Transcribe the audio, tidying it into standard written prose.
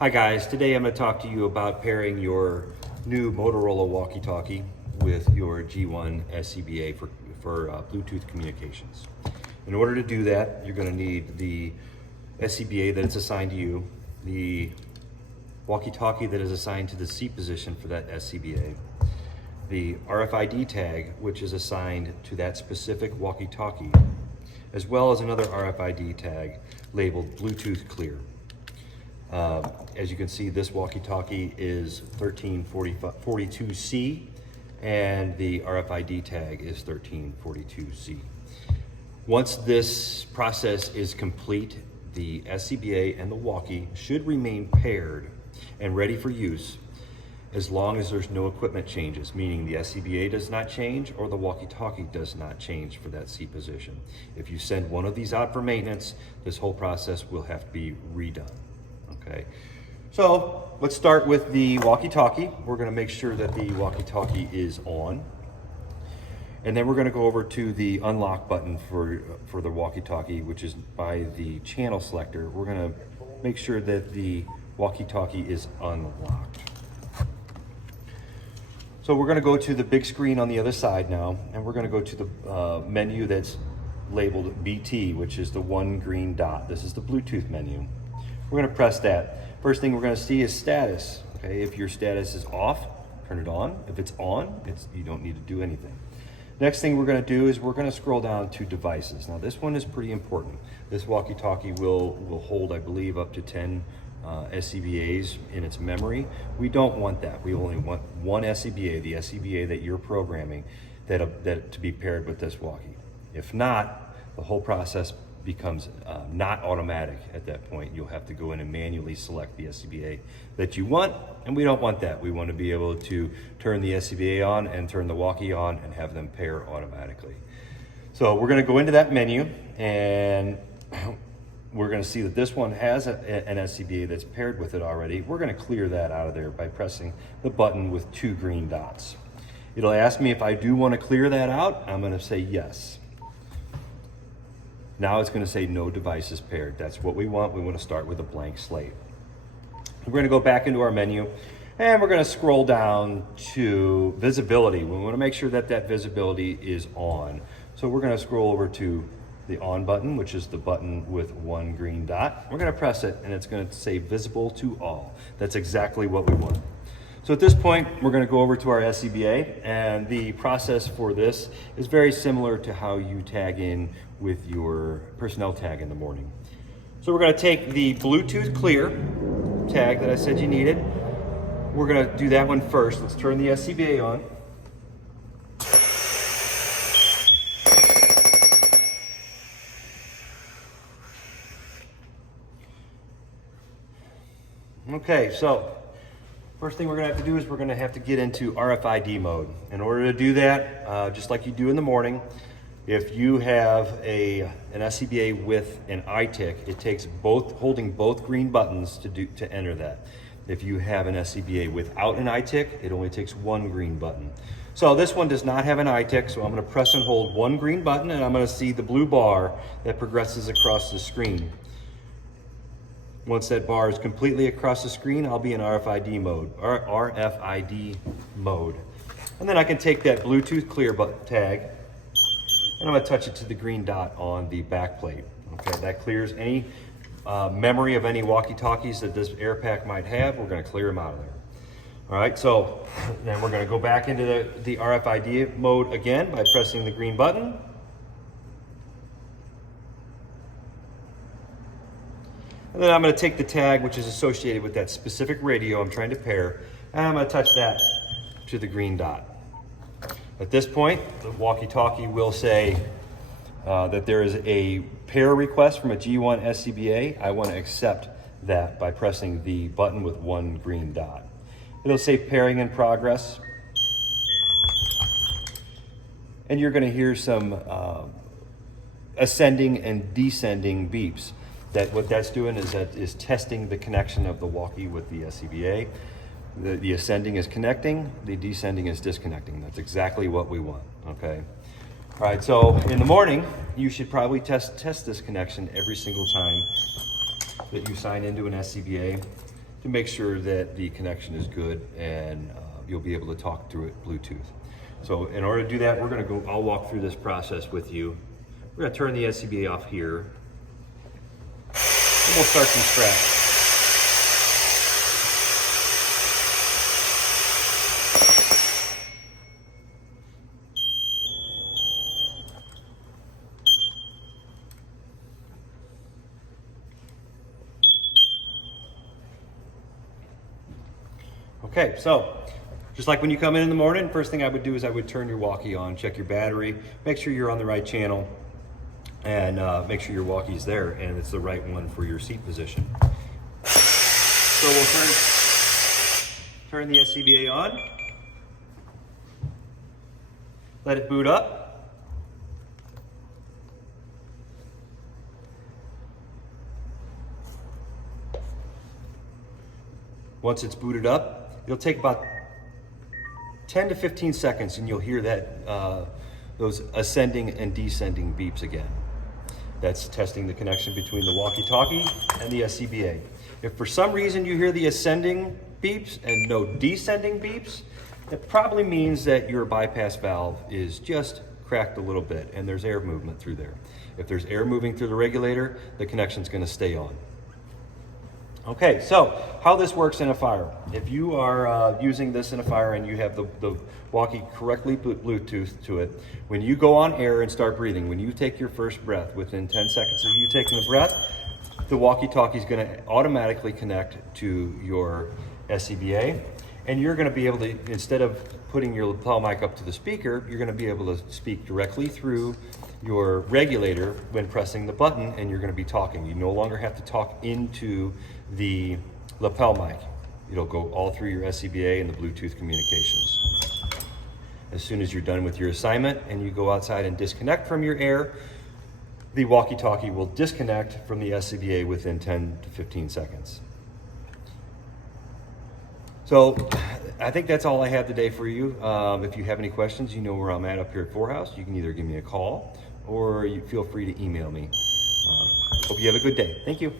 Hi guys, today I'm going to talk to you about pairing your new Motorola walkie-talkie with your G1 SCBA for Bluetooth communications. In order to do that, you're going to need the SCBA that is assigned to you, the walkie-talkie that is assigned to the seat position for that SCBA, the RFID tag which is assigned to that specific walkie-talkie, as well as another RFID tag labeled Bluetooth Clear. As you can see, this walkie-talkie is 1342C and the RFID tag is 1342C. Once this process is complete, the SCBA and the walkie should remain paired and ready for use as long as there's no equipment changes, meaning the SCBA does not change or the walkie-talkie does not change for that seat position. If you send one of these out for maintenance, this whole process will have to be redone. Okay, so let's start with the walkie-talkie. We're going to make sure that the walkie-talkie is on, and then we're going to go over to the unlock button for the walkie-talkie, which is by the channel selector. We're going to make sure that the walkie-talkie is unlocked. So we're going to go to the big screen on the other side now, and we're going to go to the menu that's labeled BT, which is the one green dot. This is the Bluetooth menu. We're going to press that. First thing we're going to see is status. Okay, if your status is off, turn it on. If it's on, you don't need to do anything. Next thing we're going to do is we're going to scroll down to devices. Now this one is pretty important. This walkie-talkie will hold, I believe, up to 10 SCBAs in its memory. We don't want that. We only want one SCBA, the SCBA that you're programming, that to be paired with this walkie. If not, the whole process becomes not automatic at that point. You'll have to go in and manually select the SCBA that you want, and we don't want that. We want to be able to turn the SCBA on and turn the walkie on and have them pair automatically. So we're going to go into that menu, and we're going to see that this one has an SCBA that's paired with it already. We're going to clear that out of there by pressing the button with two green dots. It'll ask me if I do want to clear that out. I'm going to say yes. Now it's going to say no devices paired. That's what we want. We want to start with a blank slate. We're going to go back into our menu, and we're going to scroll down to visibility. We want to make sure that that visibility is on. So we're going to scroll over to the on button, which is the button with one green dot. We're going to press it, and it's going to say visible to all. That's exactly what we want. So at this point, we're going to go over to our SCBA, and the process for this is very similar to how you tag in with your personnel tag in the morning. So we're going to take the Bluetooth Clear tag that I said you needed. We're going to do that one first. Let's turn the SCBA on. Okay, so first thing we're going to have to do is we're going to have to get into RFID mode. In order to do that, just like you do in the morning, if you have an SCBA with an iTick, it takes holding both green buttons to enter that. If you have an SCBA without an iTick, it only takes one green button. So this one does not have an iTick, so I'm going to press and hold one green button, and I'm going to see the blue bar that progresses across the screen. Once that bar is completely across the screen, I'll be in RFID mode, And then I can take that Bluetooth Clear tag, and I'm going to touch it to the green dot on the back plate. Okay, that clears any memory of any walkie-talkies that this air pack might have. We're going to clear them out of there. All right, so then we're going to go back into the RFID mode again by pressing the green button. And then I'm going to take the tag which is associated with that specific radio I'm trying to pair, and I'm going to touch that to the green dot. At this point, the walkie-talkie will say that there is a pair request from a G1 SCBA. I want to accept that by pressing the button with one green dot. It'll say pairing in progress. And you're going to hear some ascending and descending beeps. What that's doing is testing the connection of the walkie with the SCBA. The ascending is connecting, the descending is disconnecting. That's exactly what we want, okay? All right, so in the morning, you should probably test this connection every single time that you sign into an SCBA. to make sure that the connection is good and you'll be able to talk through it Bluetooth. So in order to do that, I'll walk through this process with you. We're gonna turn the SCBA off here, and we'll start from scratch. Okay, so just like when you come in the morning, first thing I would do is I would turn your walkie on, check your battery, make sure you're on the right channel, and make sure your walkie's there and it's the right one for your seat position. So we'll turn the SCBA on, let it boot up. Once it's booted up, it'll take about 10 to 15 seconds and you'll hear that those ascending and descending beeps again. That's testing the connection between the walkie-talkie and the SCBA. If for some reason you hear the ascending beeps and no descending beeps, it probably means that your bypass valve is just cracked a little bit and there's air movement through there. If there's air moving through the regulator, the connection's going to stay on. Okay, so how this works in a fire. If you are using this in a fire and you have the walkie correctly Bluetooth to it, when you go on air and start breathing, when you take your first breath, within 10 seconds of you taking the breath, the walkie-talkie is going to automatically connect to your SCBA, and you're going to be able to, instead of putting your lapel mic up to the speaker, you're going to be able to speak directly through your regulator when pressing the button, and you're going to be talking. You no longer have to talk into the lapel mic. It'll go all through your SCBA and the Bluetooth communications. As soon as you're done with your assignment and you go outside and disconnect from your air, the walkie-talkie will disconnect from the SCBA within 10 to 15 seconds. So I think that's all I have today for you. If you have any questions, you know where I'm at up here at Forehouse. You can either give me a call or you feel free to email me. Hope you have a good day. Thank you.